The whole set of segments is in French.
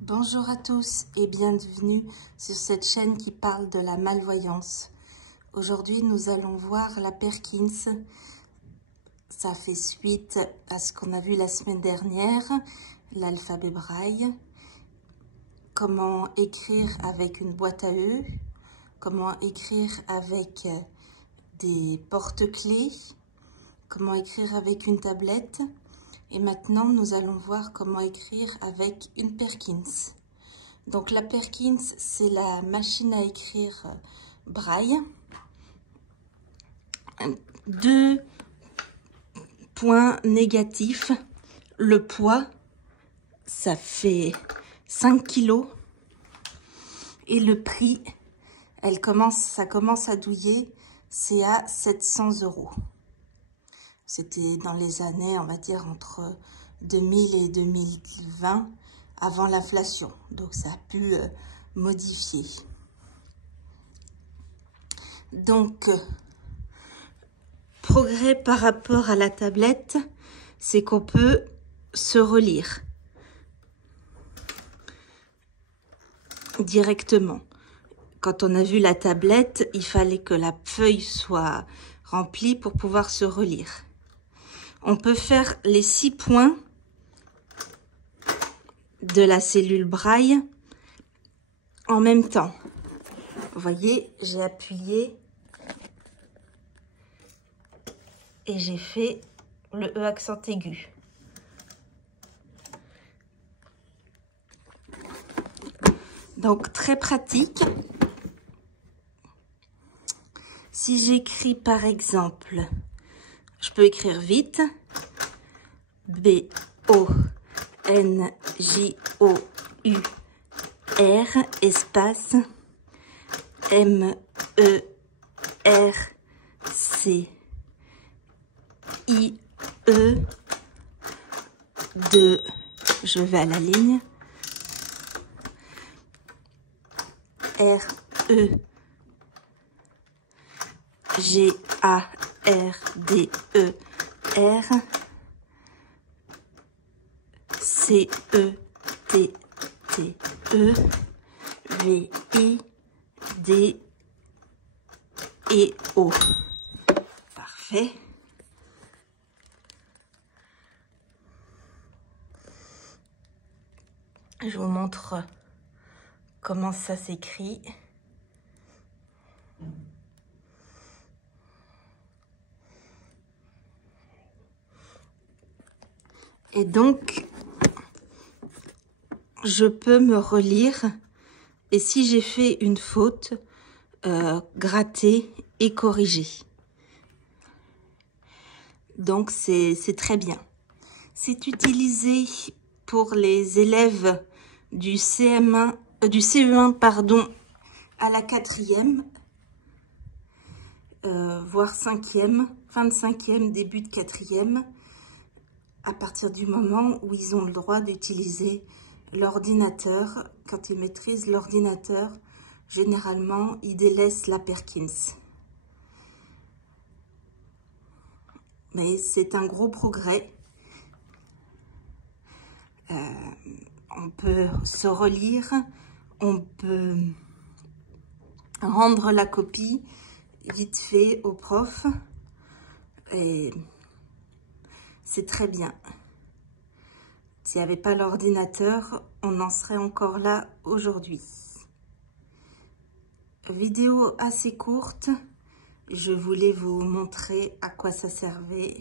Bonjour à tous et bienvenue sur cette chaîne qui parle de la malvoyance. Aujourd'hui, nous allons voir la Perkins. Ça fait suite à ce qu'on a vu la semaine dernière, l'alphabet braille. Comment écrire avec une boîte à E, comment écrire avec des porte-clés, comment écrire avec une tablette. Et maintenant, nous allons voir comment écrire avec une Perkins. Donc la Perkins, c'est la machine à écrire braille. 2 points négatifs. Le poids, ça fait 5 kilos. Et le prix, ça commence à douiller, c'est à 700 €. C'était dans les années, on va dire, entre 2000 et 2020, avant l'inflation. Donc, ça a pu modifier. Donc, progrès par rapport à la tablette, c'est qu'on peut se relire directement. Quand on a vu la tablette, il fallait que la feuille soit remplie pour pouvoir se relire. On peut faire les 6 points de la cellule braille en même temps. Vous voyez, j'ai appuyé et j'ai fait le E accent aigu. Donc, très pratique. Si j'écris par exemple, je peux écrire vite, B-O-N-J-O-U-R, espace, M-E-R-C-I-E, je vais à la ligne, R-E-G-A-R-D-E-R, C-E-T-T-E, V-I-D-E-O. Parfait. Je vous montre comment ça s'écrit. Et donc, je peux me relire. Et si j'ai fait une faute, gratter et corriger. Donc, c'est très bien. C'est utilisé pour les élèves du CE1 pardon, à la 4e, voire 5e, fin de 5e, début de 4e, à partir du moment où ils ont le droit d'utiliser l'ordinateur. Quand ils maîtrisent l'ordinateur, généralement, ils délaissent la Perkins. Mais c'est un gros progrès. On peut se relire, on peut rendre la copie vite fait au prof. Et c'est très bien. S'il n'y avait pas l'ordinateur, on en serait encore là aujourd'hui. Vidéo assez courte. Je voulais vous montrer à quoi ça servait.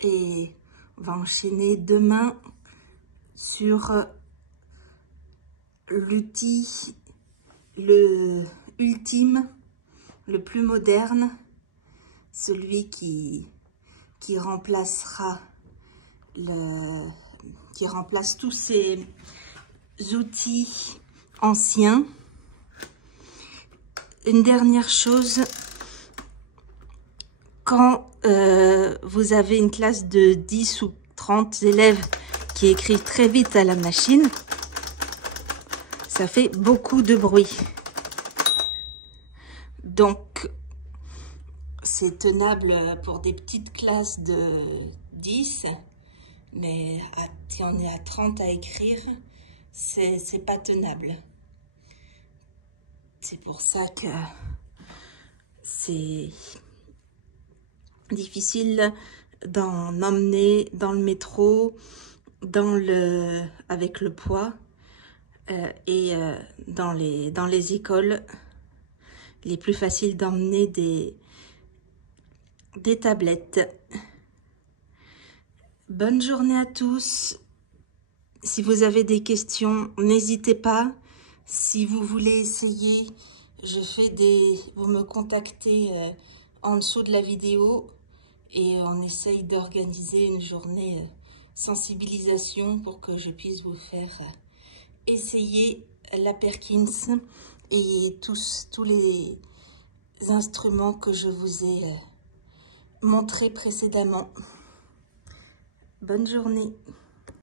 Et on va enchaîner demain sur l'outil, le ultime, le plus moderne, celui qui remplacera qui remplace tous ces outils anciens. Une dernière chose, quand vous avez une classe de 10 ou 30 élèves qui écrivent très vite à la machine, ça fait beaucoup de bruit. Donc, c'est tenable pour des petites classes de 10, Mais si on est à 30 à écrire, c'est pas tenable. C'est pour ça que c'est difficile d'en emmener dans le métro, avec le poids, et dans les écoles. Il est plus facile d'emmener des tablettes. Bonne journée à tous. Si vous avez des questions, n'hésitez pas. Si vous voulez essayer, vous me contactez en dessous de la vidéo et on essaye d'organiser une journée sensibilisation pour que je puisse vous faire essayer la Perkins et tous les instruments que je vous ai montrés précédemment. Bonne journée.